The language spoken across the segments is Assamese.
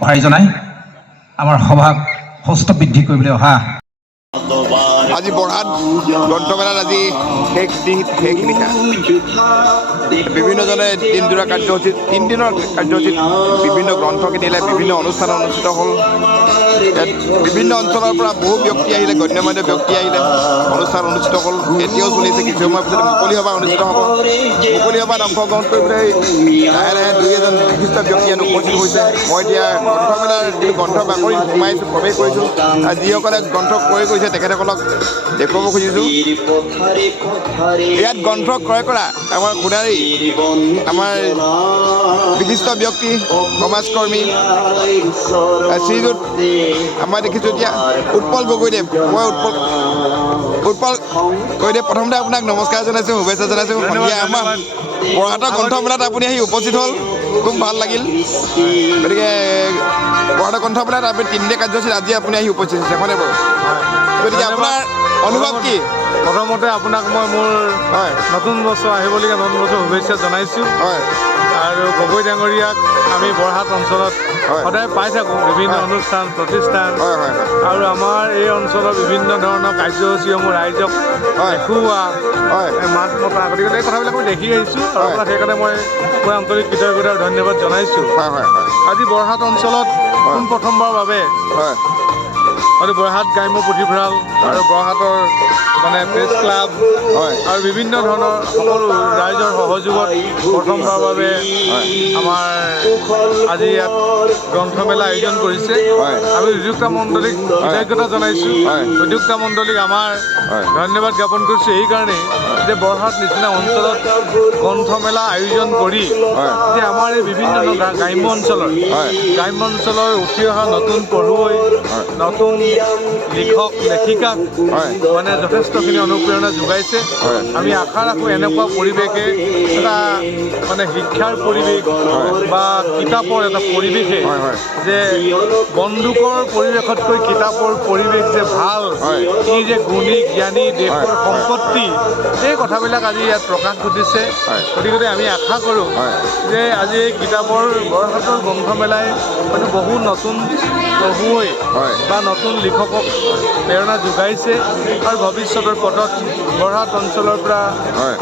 সঁহাৰি জনাই আমাৰ সভাক হস্ত বৃদ্ধি কৰিবলৈ অহা আজি বৰহাট গ্ৰন্থমেলাত আজি শেষ নিশা বিভিন্নজনে দিনজোৰা কাৰ্যসূচীত 3 দিনৰ কাৰ্যসূচীত বিভিন্ন গ্ৰন্থ কিনিলে, বিভিন্ন অনুষ্ঠান অনুষ্ঠিত হ'ল। ইয়াত বিভিন্ন অঞ্চলৰ পৰা বহু ব্যক্তি আহিলে, গণ্যমান্য ব্যক্তি আহিলে, অনুষ্ঠান অনুষ্ঠিত হ'ল। এতিয়াও চলিছে, কিছু সময়ৰ পিছত মুকলি সভা অনুষ্ঠিত হ'ব। মুকলি সভাত অংশগ্ৰহণ কৰিবলৈ লাহে লাহে 2-এজন বিশিষ্ট ব্যক্তি ইয়াত উপস্থিত হৈছে। মই এতিয়া গ্ৰন্থমেলাৰ যিটো গ্ৰন্থ বাকৰিত সোমাইছোঁ, প্ৰৱেশ কৰিছোঁ। যিসকলে গ্ৰন্থ ক্ৰয় কৰিছে তেখেতসকলক দেখুৱাব খুজিছোঁ। ইয়াত গ্ৰন্থ ক্ৰয় কৰা আমাৰ সোণাৰী, আমাৰ বিশিষ্ট ব্যক্তি, সমাজকৰ্মী শ্ৰীযুত আমাৰ দেখিছোঁ এতিয়া উৎপল গগৈদেৱ। মই উৎপল গগৈদেৱ, প্ৰথমতে আপোনাক নমস্কাৰ জনাইছোঁ, শুভেচ্ছা জনাইছোঁ। সন্ধিয়া আমাৰ বৰহাটৰ গ্ৰন্থমেলাত আপুনি আহি উপস্থিত হ'ল, খুব ভাল লাগিল। গতিকে বৰহাটৰ গ্ৰন্থমেলাত আপুনি 3 কাৰ্যসূচীত আজি আপুনি আহি উপস্থিত হৈছে, হয়নে বাৰু? গতিকে আপোনাৰ অনুভৱ কি? প্ৰথমতে আপোনাক মই মোৰ নতুন বছৰ আহিবলগীয়া নতুন বছৰ শুভেচ্ছা জনাইছোঁ। আৰু গগৈ ডাঙৰীয়াক আমি বৰহাট অঞ্চলত সদায় পাই থাকোঁ, বিভিন্ন অনুষ্ঠান প্ৰতিষ্ঠান আৰু আমাৰ এই অঞ্চলৰ বিভিন্ন ধৰণৰ কাৰ্যসূচীসমূহ ৰাইজক দেখুওৱা, মাত মতা, গতিকে এই কথাবিলাক মই দেখি আহিছোঁ আৰু আপোনাক সেইকাৰণে মই আন্তৰিক কৃতজ্ঞতা আৰু ধন্যবাদ জনাইছোঁ। আজি বৰহাট অঞ্চলত পোনপ্ৰথমবাৰৰ বাবে আৰু বৰহাট গ্ৰাম্য পুথিভঁৰাল আৰু বৰহাটৰ প্ৰেছ ক্লাব আৰু বিভিন্ন ধৰণৰ সকলো ৰাইজৰ সহযোগত প্ৰথমবাৰৰ বাবে আমাৰ আজি ইয়াত গ্ৰন্থমেলা আয়োজন কৰিছে। আমি উদ্যোক্তা মণ্ডলীক কৃতজ্ঞতা জনাইছোঁ। উদ্যোক্তা মণ্ডলীক আমাৰ ধন্যবাদ জ্ঞাপন কৰিছোঁ এইকাৰণেই যে বৰহাট নিচিনা অঞ্চলত গ্ৰন্থমেলা আয়োজন কৰি যে আমাৰ এই বিভিন্ন গ্ৰাম্য অঞ্চলৰ উঠি অহা নতুন পঢ়ুৱৈ, নতুন লিখক লেখিকাক যথেষ্টখিনি অনুপ্ৰেৰণা যোগাইছে। আমি আশা ৰাখোঁ এনেকুৱা পৰিৱেশে এটা শিক্ষাৰ পৰিৱেশ বা কিতাপৰ এটা পৰিৱেশে যে বন্দুকৰ পৰিৱেশতকৈ কিতাপৰ পৰিৱেশ যে ভাল, ই যে গুণী জ্ঞানী দেশৰ সম্পত্তি, এই কথাবিলাক আজি ইয়াত প্ৰকাশ ঘটিছে। গতিকে আমি আশা কৰোঁ যে আজি এই কিতাপৰ বৰহাটৰ গ্ৰন্থমেলাই বহু নতুন পঢ়ুৱৈ বা নতুন লিখকক প্ৰেৰণা যোগাইছে আৰু ভৱিষ্যতৰ পথত বৰহাট অঞ্চলৰ পৰা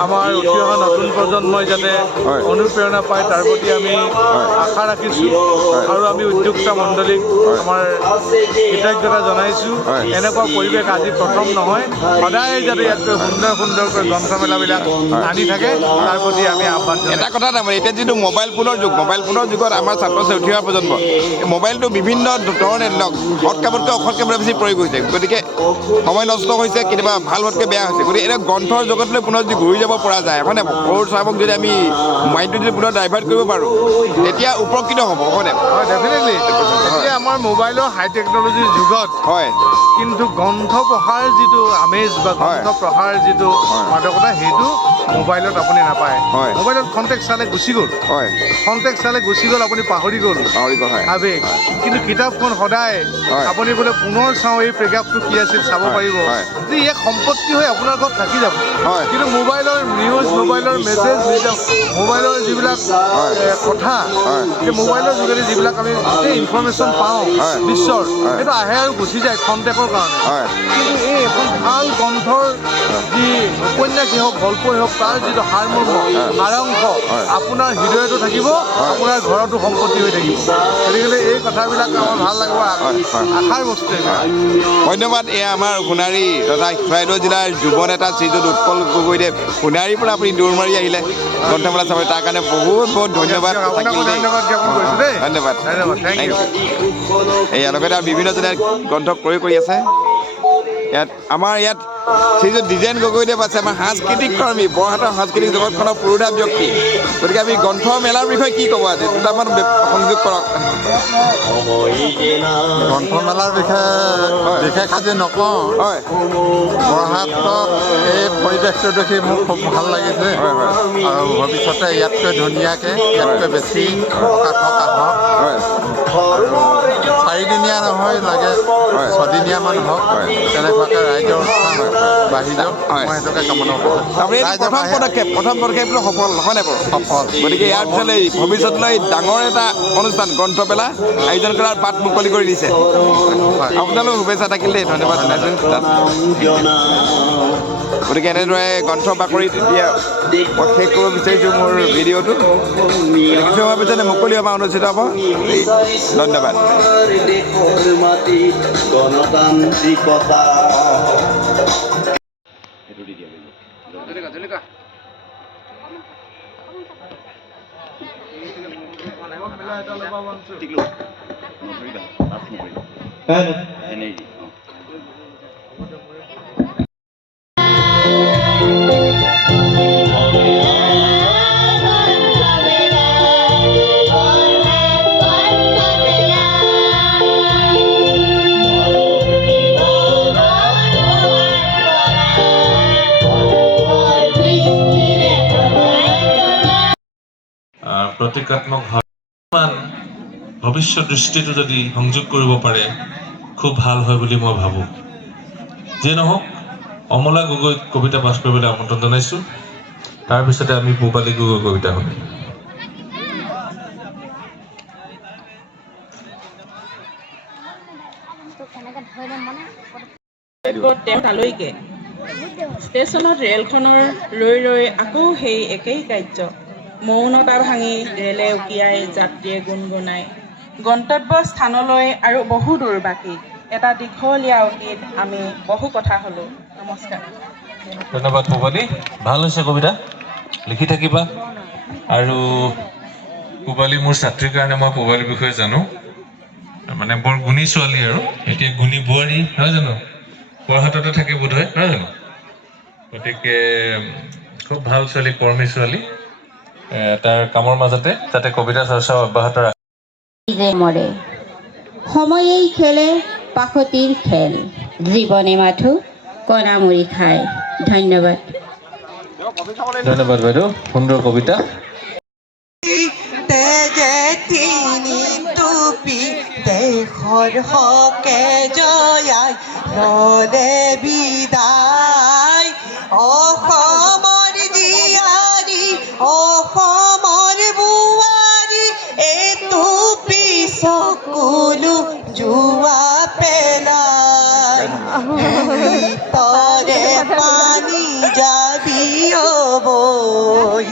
আমাৰ উঠি অহা নতুন প্ৰজন্মই যাতে অনুপ্ৰেৰণা পায় তাৰ প্ৰতি আমি আশা ৰাখিছোঁ আৰু আমি উদ্যোক্তা মণ্ডলীক আমাৰ কৃতজ্ঞতা জনাইছোঁ। এনেকুৱা পৰিৱেশ আজি প্ৰথম নহয়, সদায় যাতে ইয়াতকৈ সুন্দৰকৈ গ্ৰন্থমেলাবিলাক আনি থাকে তাৰ প্ৰতি আমি আহ্বান জনাইছোঁ। এটা কথা তাৰমানে এতিয়া যিটো মোবাইল ফোনৰ যুগত আমাৰ ছাত্ৰ ছাত্ৰী উঠি অহা প্ৰজন্ম মোবাইলটো বিভিন্ন ধৰণে সৎ কামতকৈ অসৎ কামত বেছি প্ৰয়োগ হৈছে। গতিকে সময় নষ্ট হৈছে, কেতিয়াবা ভাল হোৱাতকৈ বেয়া হৈছে। গতিকে এতিয়া গ্ৰন্থৰ জগতলৈ পুনৰ যদি ঘূৰি যাব পৰা যায়, হয়নে? সৰু চামক যদি আমি মাইণ্ডটো যদি পুনৰ ডাইভাৰ্ট কৰিব পাৰোঁ তেতিয়া উপকৃত হ'ব, হয়নে? ডেফিনেটলি। এতিয়া আমাৰ মোবাইলৰ হাই টেকন'লজিৰ যুগত কিন্তু গ্ৰন্থ পঢ়াৰ যিটো আমেজ বা গ্ৰন্থ পঢ়াৰ যিটো মাদকতা সেইটো মোবাইলত আপুনি নাপায়। মোবাইলত খন্তেক চালে গুচি গ'ল, আপুনি পাহৰি গ'ল আৱেগ। কিন্তু কিতাপখন সদায় আপুনি বোলে পুনৰ চাওঁ এই পেৰেগ্ৰাফটো কি আছিল চাব পাৰিব, যে ইয়াক সম্পত্তি হৈ আপোনাৰ ঘৰত থাকি যাব। কিন্তু মোবাইলৰ নিউজ, মোবাইলৰ মেছেজ, মোবাইলৰ যিবিলাক কথা, সেই মোবাইলৰ যোগেদি যিবিলাক আমি গোটেই ইনফৰ্মেশ্যন পাওঁ বিশ্বৰ, সেইটো আহে আৰু গুচি যায় খন্তেকৰ কাৰণে। কিন্তু এই এখন ভাল গ্ৰন্থৰ যি উপন্যাসেই হওক, গল্পই হওক, তাৰ যিটো সাৰমৰ্ম, সাৰাংশ আপোনাৰ হৃদয়তো থাকিব, আপোনাৰ ঘৰতো সম্পত্তি হৈ থাকিব। গতিকে এই কথাবিলাক আমাৰ ভাল লাগিব, আশাৰ বস্তু। ধন্যবাদ। এয়া আমাৰ সোণাৰী তথা চৰাইদেউ জিলাৰ যুৱ নেতা শ্ৰীযুত উৎপল গগৈদেৱ। সোণাৰীৰ পৰা আপুনি দৌৰ মাৰি আহিলে গ্ৰন্থমেলা চাবলৈ, তাৰ কাৰণে বহুত ধন্যবাদ। ধন্যবাদ, থেংক ইউ। এয়া লগতে বিভিন্নজনে গ্ৰন্থ ক্ৰয় কৰি আছে। আমাৰ ইয়াত শ্ৰীযুত দ্বিজেন গগৈদেৱ আছে, আমাৰ সাংস্কৃতিক কৰ্মী, বৰহাটৰ সাংস্কৃতিক জগতখনৰ পুৰোধা ব্যক্তি। গতিকে আমি গ্ৰন্থমেলাৰ বিষয়ে কি ক'ব আজি? দুটামান সংযোগ কৰক। গ্ৰন্থমেলাৰ বিষয়ে বিশেষ আজি নকওঁ। বৰহাটত এই পৰিৱেশটো দেখি মোৰ খুব ভাল লাগিছে আৰু ভৱিষ্যতে ইয়াতকৈ ধুনীয়াকৈ, ইয়াতকৈ বেছি প্ৰকাশক আহক। 4 দিনীয়া নহয়, লাগে 6 এদিনীয়ামান হওক তেনেকুৱাকৈ ৰাইজৰ উৎসাহ বাঢ়ি যাওক মই সেইটোকে কামনা কৰোঁ। আপুনি প্ৰথম পদক্ষেপটো সফল হয়নে বাৰু? সফল। গতিকে ইয়াৰ পিছলৈ ভৱিষ্যতলৈ ডাঙৰ এটা অনুষ্ঠান গ্ৰন্থমেলা আয়োজন কৰাৰ বাট মুকলি কৰি দিছে। আপোনালোক শুভেচ্ছা থাকিল দেই, ধন্যবাদ জনাইছোঁ তাত। গতিকে এনেদৰে গ্ৰন্থ বাকৰিত এতিয়া মই শেষ কৰিব বিচাৰিছোঁ মোৰ ভিডিঅ'টো। কিছু সময়ৰ পিছতে মুকলি সভা অনুষ্ঠিত হ'ব। ধন্যবাদ। প্ৰতীকাত্মক ভৱিষ্যত দৃষ্টিটো যদি সংযোগ কৰিব পাৰে খুব ভাল হয় বুলি মই ভাবোঁ। যিয়ে নহওক অমলা গগৈক কবিতা পাঠ কৰিবলৈ আমন্ত্ৰণ জনাইছোঁ। তাৰপিছতে আমি পূবালী গগৈ কবিতা শুনিম। তেওঁ তালৈকে ষ্টেচনত ৰেলখনৰ ৰৈ ৰৈ আকৌ সেই একেই কাৰ্য। মৌনতা ভাঙি ৰেলে উকিয়াই যাত্ৰীয়ে গুণগুণাই গন্তব্য স্থানলৈ আৰু বহু দূৰ বাকী। এটা দীঘলীয়া অতীত, আমি বহু কথা হ'লোঁ। নমস্কাৰ। ধন্যবাদ পূবালী, ভাল হৈছে কবিতা, লিখি থাকিবা। আৰু পূবালী মোৰ ছাত্ৰীৰ কাৰণে মই পূবালীৰ বিষয়ে জানো, মানে বৰ গুণী ছোৱালী আৰু এতিয়া গুণী বোৱাৰী নহয় জানো, বৰহাটতে থাকে বোধহয় নহয় জানো। গতিকে খুব ভাল ছোৱালী, কৰ্মী ছোৱালী। তাৰ কামৰ মাজতে যাতে কবিতা চৰ্চাও অব্যাহত ৰাখে। মৰে সময়েই খেলে পাখতিৰ খেল, জীৱনে মাথো কণামুৰি খায়। ধন্যবাদ। ধন্যবাদ বাইদেউ, সুন্দৰ কবিতা। দেশৰ হকে জয়াই ললে বিদায়, অসমৰ জীয়াৰী অসমৰ বোৱাৰী এইটো পিছকুলো যোৱা পেলাই, তৰে পানী যাবি অ বৈ